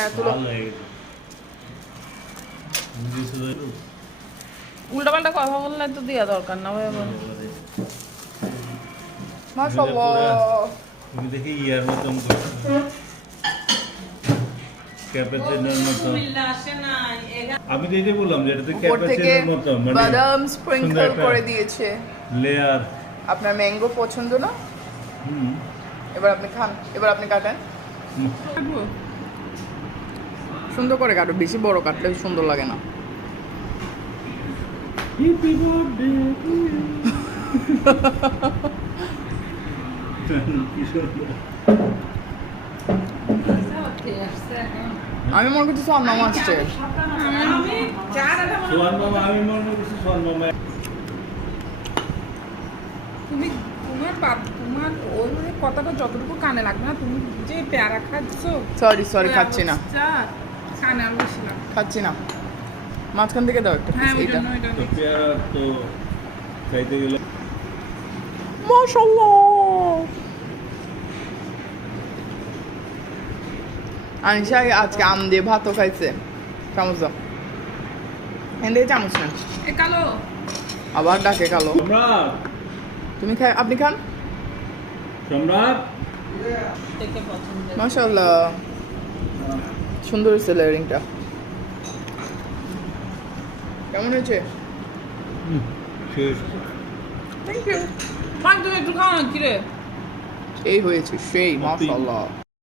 হ্যাঁ তুলো। ভালো হয়ে গেছে। বুঝেছো তো? উল্টাপাল্টা কথা বললে তো দেওয়া দরকার না ভাই আমার। মাশাআল্লাহ। তুমি দেখি ইয়ার মতন করছো। ক্যাপাচিনোর মতো। আমি তো এটাই বললাম যে এটা তো উপর থেকে ক্যাপাচিনোর মতো মানে বাদাম স্প্রিঙ্কল করে দিয়েছে। লেয়ার। আপনার ম্যাঙ্গো পছন্দ না? হুম। এবার আপনি খান, এবার আপনি কাটেন। সুন্দর করে কাটো, বেশি বড় কাটলে সুন্দর লাগে না। Happy birthday to you. কি সুন্দর। আমি মনে করছি সোয়ান মামা আসছে। সোয়ান মামা আমি মনে করছি সোয়ান মামা। তুমি তোমার ওই মানে কথাটা যতটুকু কানে লাগবে না, তুমি যে পেয়ারা খাচ্ছ। সরি খাচ্ছি না, কানে আলো বেশি লাগবে। খাচ্ছি না। মাঝখান থেকে দাও একটা হ্যাঁ, ওই এইটা। জন্য ওইটা তো পেয়ারা তো খাইতে গেলে মাশাআল্লাহ। আনিশা আজকে আম দিয়ে ভাতও খাইছে। চামচ দাও, এখান থেকে চামচ নেন। এ কালো আবার ডাকে কালো। সম্রাট তুমি খাই, আপনি খান। সম্রাট মাশাআল্লাহ, সুন্দর হয়েছে লেয়ারিংটা। কেমন হয়েছে? শেষ। Thank you. মা তুমি একটু খাও না, কিরে? সেই হয়েছে, সেই মাশাআল্লাহ।